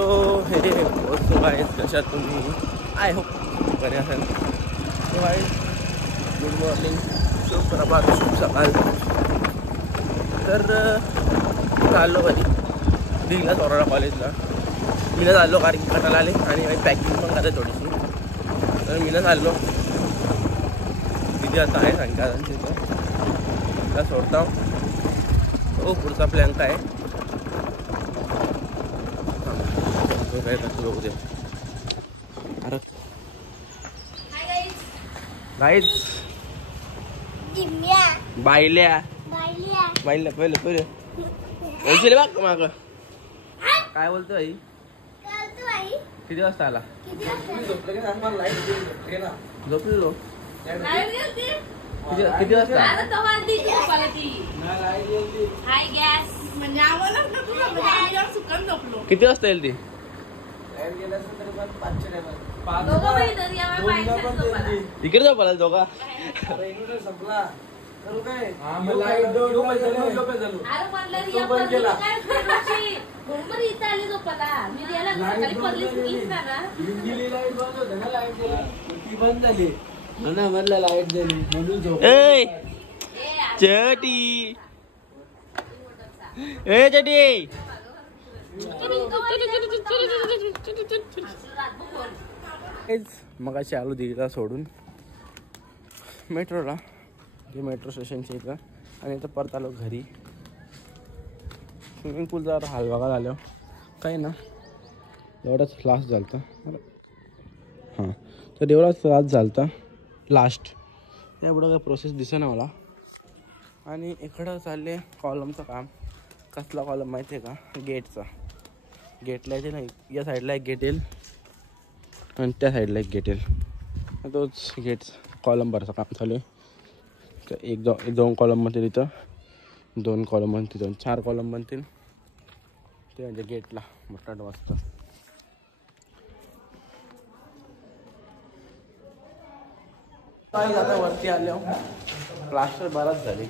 So हे so आहे कशा तुम्ही आय होप बरे असाल. सो आहे गुड मॉर्निंग, शुभ प्रभात, शुभ सकाळ. तर चाललो घरी दिला तोराळा कॉलेजला. मीनं चाललो कारण की कटाला आले आणि पॅकिंग पण करायचं थोडीशी. तर मीनं चाललो तिथे आता आहे सांगता त्याला सोडता. हो पुढचा प्लॅन काय काय कसं बघू दे. अरे गाईज बायल्या बायल्या पहिले पहिले बोलशील बघ माग काय बोलतो आई. किती वाजता आला. झोपलेलो किती वाजता. किती वाजता येईल ती. इकडे जाऊ पाला दोघा. लाईट झाली चटी ए चटी. मग अशी आलो दिल्लीला सोडून मेट्रोला. जे मेट्रो स्टेशनच्या इथं आणि इथं परत आलो घरी. स्विमिंग पूल जरा हाल बघायला आलो काय ना एवढाच लास्ट झालता. हां तर एवढाच लास्ट झालता लास्ट. त्यापुढं काय प्रोसेस दिसेना मला. आणि इकडं चालले कॉलमचं काम. कसला कॉलम माहिती आहे का. गेटचा. गेटला येते ना या साईडला एक गेट येईल आणि त्या साईडला एक गेट येईल. तोच गेट कॉलम भरायचं काम चालू आहे. तर एक दोन कॉलम बनतील तिथं, 2 कॉलम बनतील तिथं, 4 कॉलम बनतील ते म्हणजे गेटला मोठा वाजता. आता वरती आले प्लास्टर बराच झाले.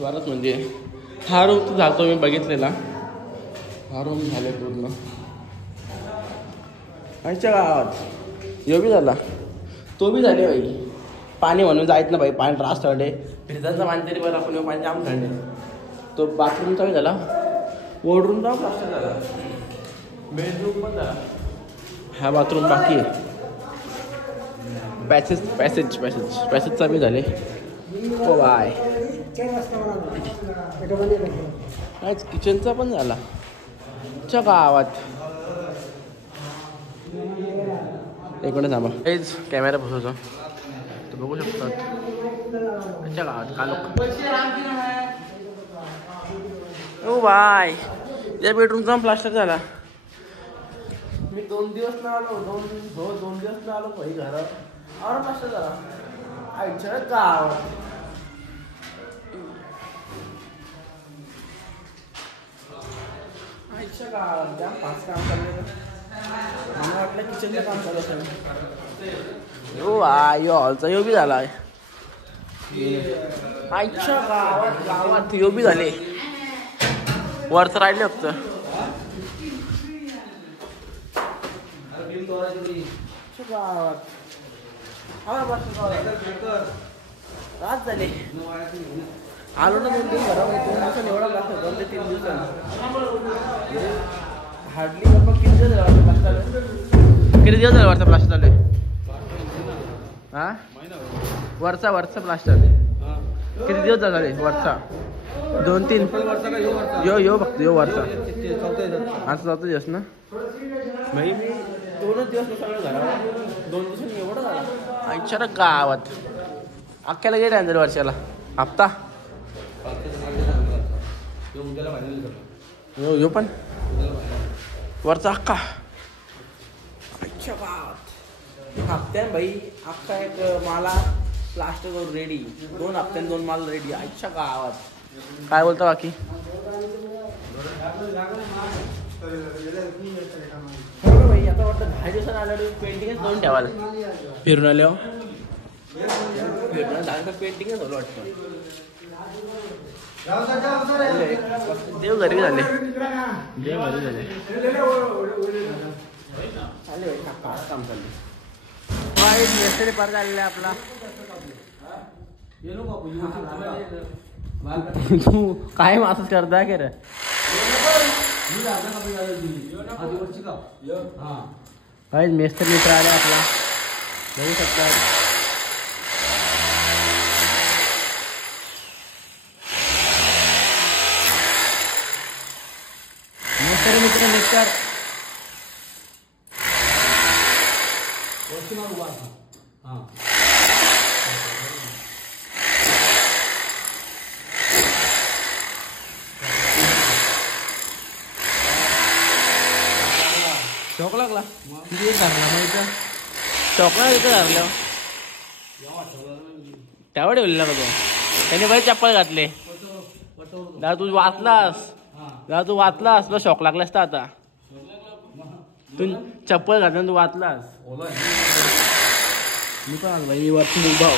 बराच म्हणजे हा रूम जातो मी बघितलेला. हा रूम झाले पूर्ण. आमच्या गावात यो बी झाला तो बी झाले बाई. पाणी म्हणून जायत ना बाई. पाणी त्रास थंडे फ्रीजरचं पाणी तरी बरं आपण पाणी जाम थंडे. तो बाथरूमचा बी झाला. वॉर्डरूमचा प्लास्टर झाला. बेडरूम पण झाला. हा बाथरूम बाकी आहे. पॅसेजचा बी झाले. ओ बाय कायच किचनचा पण झाला. च्या गावात एक मिनिट थांबा. हेच कॅमेरा बसवतो तर बघू शकतात. च्या गावात कालोख. ओ बाय या बेडरूमचा प्लास्टर झाला. मी 2 दिवस ना आलो. 2 दिवस ना आलो भाई घरात. और प्लास्टर झाला. आईच्या गावात आईच्या गावात जाम फास्ट काम चाललं. मला वाटलं किचनचं काम चालू असेल. हो यो हॉलचा यो बी झाला. आईच्या गावात यो बी झाले. वरचं राहिले फक्त. गावात रात झाले. आलो ना 2 दिवस घरामध्ये. 2 दिवसांनी एवढा लागतो. 2 ते 3 दिवसांनी हार्डली. मग किती दिवस झाला प्लास्टर चालू. किती दिवस झाला वरचा प्लास्टर चालू आहे. हा वरचा प्लास्टर किती दिवस झाले वरचा. 2-3 यो फक्त यो वरचा. असं जातो दिवस ना भाई. मी 2 दिवस सगळं घरावर. 2 दिवसांनी एवढं झालं. आईच्या गावात अख्ख्याला गेट आहे वर्षाला हप्ता. यो पण वरचा अख्खा. आईच्या गावात हप्त्यान भाई अख्खा एक माला प्लास्टर करून रेडी. 2 हप्त्यान 2 माल रेडी. आईच्या गावात काय बोलता बाकी. भाई आता वाटतं 10 दिवसांना आल्यावर पेंटिंगच करून ठेवायला. फिरून आल्यावर पेंटिंगच होलं वाटतं. देव घरी झाले. देव घरी झाले. काम चालले. मेस्त्री पार झालेला आपला. तू काय असंच करता की रे. काय मेस्त्री मित्र आले आपला. बघू शकता. मेस्त्री मित्र मित्र शॉक लागला. किती धरला मग इथं शॉक लागला इथं धरलं. त्यावर ठेवलेला का तो. त्याने बाई चप्पल घातले. दादा तू वाचलास. दादा तू वाचलास. तुला शॉक लागलास तर आता. तू चप्पल घातला तू वाचलास. मी पण आलो बाई. वरती उभा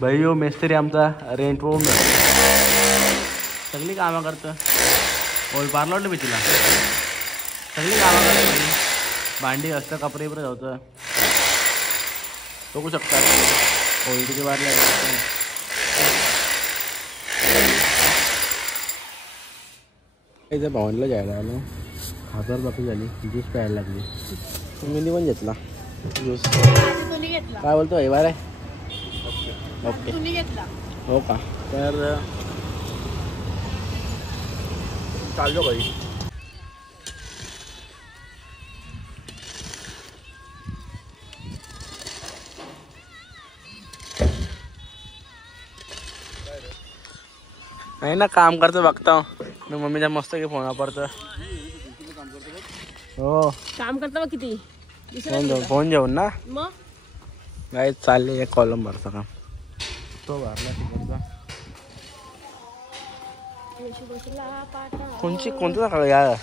भाई. हो मेस्त्री आमचा रेंट वर सगळी कामं करतं. ओल पार लावलं मी तिला. सगळी कामं करतं. भांडी असतं कपडे पण जातं. बघू शकता. ओळखीचे वाढले. इथे भावनला जायला आलो. हजार बाकी झाली. ज्यूस प्यायला लागली. मी पण घेतला ज्यूस. काय बोलतो भाई बार आहे. ओके हो का. तर चाललो भाई. नाही ना काम करतो बघता. मी मम्मीच्या मस्त की फोन वापरतो. हो काम करता मग किती फोन जेवण ना. मग काय चालले. एक कॉलम भरता काम. तो भरला तिकडचा. कोणतं टाकलं या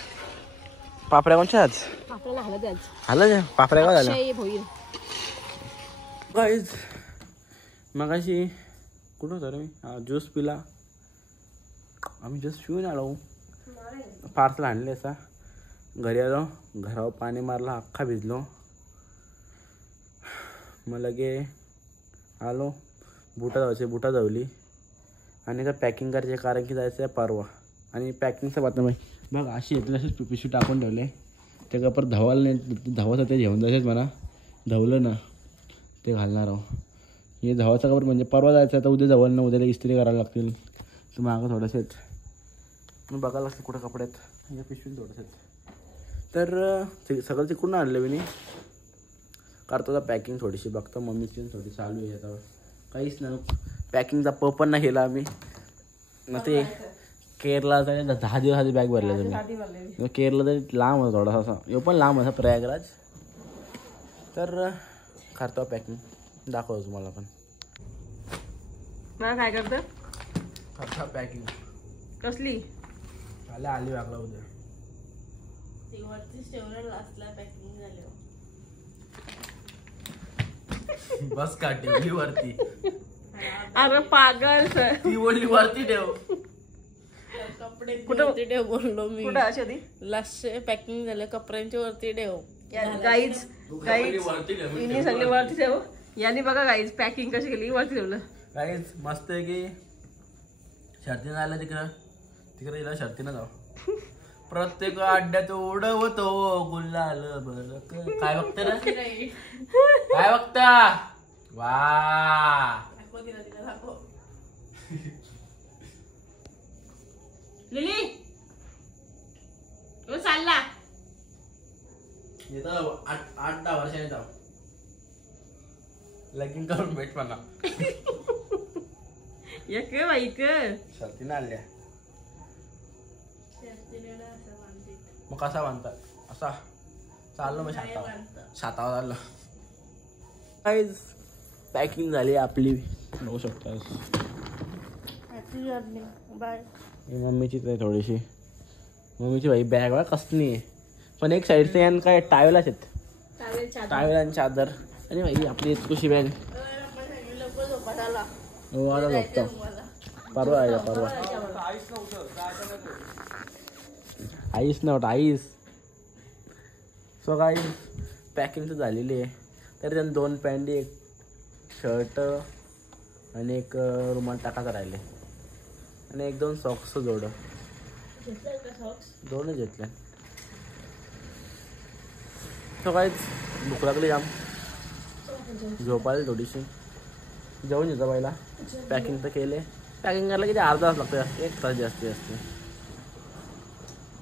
पापड्या कोणच्या आज. आलं पापड्या काय झालं गाईज. मगाशी कुठं होतं रे मी. ज्यूस पिला. आम्ही जस्ट पिऊन आलो. पार्सल आणले असा. घरी आलो. घरावर पाणी मारला. अख्खा भिजलो. मग लगे आलो. बुटा धावली. आणि का पॅकिंग करायची कारण की जायचं आहे परवा. आणि पॅकिंगचं बातमी बघ अशी येते. असेच पिशवी टाकून ठेवले. ते का परत धावायला नाही. धावाचं ते घेऊन जायचेच म्हणा. धावलं ना ते घालणार आहो. हे धावाचं कवर म्हणजे परवा जायचं आहे तर उद्या धावायला ना. उद्याला इस्त्री करायला लागतील. तर मागं थोडंसेच मग बघायला लागतं कुठं कपड्यात. या पिशवीत थोडंसेच. तर सगळं तिकडून आणलं मी. करतो तर पॅकिंग थोडीशी. बघतो मम्मीची थोडी चालू आहे आता. काहीच नाही. पॅकिंगचा पण नाही केला आम्ही. मग ते केरळला 10 दिवस आधी बॅग भरले तुम्ही. केरळला तरी लांब होता थोडासा असा. यो पण लांब होता प्रयागराज. तर करतो पॅकिंग. दाखवतो तुम्हाला पण. काय करतं. करतो पॅकिंग. कसली आली वागला उद्या. बस का ठेवली वरती. अरे पागल. ती बोलली वरती ठेव. कपडे कुठे ठेव बोललो मी. कुठं अशी लास्ट पॅकिंग झालं. कपड्यांच्या वरती ठेव. गाईज सगळे वरती ठेव. याने बघा गाईज पॅकिंग कशी केली. वरती ठेवलं. गाईज मस्त आहे की. शर्तीनं आलं तिकडं. तिला शर्तीनं जाऊ. प्रत्येक अड्ड्यात उडवतो गुलाल बरं. काय बघता ना. काय बघता. वा लिली चालला. येतो 8-10 वर्षाने जाऊ. लगीन करून भेट मला. एक बाई शर्तीनं आल्या. मग कसा बांधतात असा. चाललो मग सातावर चाललो. काहीच पॅकिंग झाली आपली. बघू शकता. बाय. मम्मीचीच आहे थोडीशी. मम्मीची भाई बॅग बघा कसली आहे, पण एक साईडचे यान काय टावेलाच आहेत, टावेल आणि चादर. आणि भाई आपली इतकुशी बॅग. हो आता झोपतो, परवा आहे परवा. आईस नव्हतं आईस. सो काही पॅकिंग तर झालेली आहे. तरी त्यानं 2 पॅन्ट, एक शर्ट आणि एक रुमाल टाकायचं राहिले आणि 1-2 सॉक्स जोड. 2च घेतले. सो काहीच भूक लागली जाम, झोपायला थोडीशी. जेवून येतो पहिला. पॅकिंग तर केले. पॅकिंग करायला किती अर्धा तास लागतो, 1 तास जास्ती असते.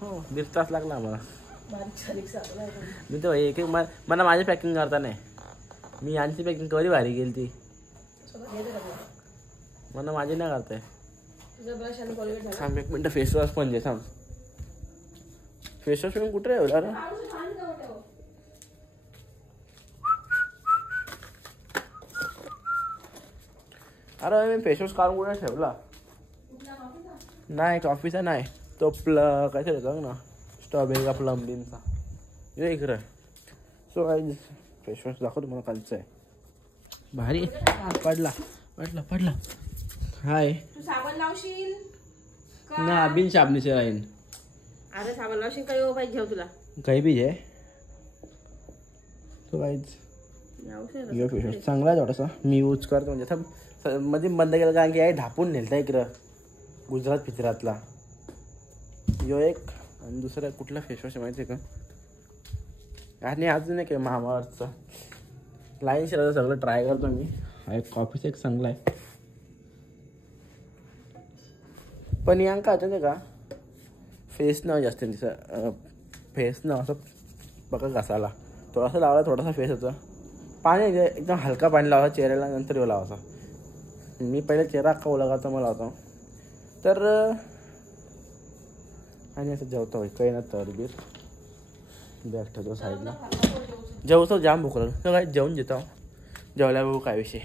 हो 1.5 तास लागला आम्हाला. मी तर भाई एक मला माझी पॅकिंग करता नाही. मी यांची पॅकिंग कधी भारी गेली ती, मला माझी नाही करताय. थांब 1 मिनटं, फेसवॉश पण दे. थांब फेसवॉश पण कुठे ठेवला रे? अरे मी फेसवॉश काढून कुठे ठेवला? नाही कॉफीचा नाही, तो काय ठेवतो ना, स्ट्रॉबेरी का प्लम्बिंगचा. ये इकडं. सो काही फेसवॉश दाखव तुम्हाला कालचं आहे, भारी. पडला. हाय तू साबण लावशील ना, बिन साबणीचे राहीन. अरे साबण लावशील काही हो पाहिजे तुला काही बी आहे. तो काहीच फेसवॉश चांगला आहे थोडासा, मी यूज करतो. म्हणजे आता मध्ये बंद केलं कारण की आहे ढापून नेलता इकडं गुजरातला. यो एक आणि दुसरा कुठला फेसवॉश माहिती आहे का? आणि अजून एक आहे मामाअर्थचा. लाईन शिराचं सगळं ट्राय करतो मी. हा एक कॉफीचा एक चांगला आहे, पण यांक काय होतं का फेस न जास्त दिसं, फेस न असं बघा घासाला थोडासा लावला, थोडासा फेस होतं. पाणी एकदम हलका पाणी लावायचा चेहऱ्याला, नंतर येऊ लावायचा. मी पहिले चेहरा अख्खा ओला करता मला होता तर. आणि असं जेवतो भाई काही ना तरबीर बॅग ठेवतो साईडला. जेवतो जाम भूक लागली तर काय जेवून घेतो. जेवल्या बघू काय विषय.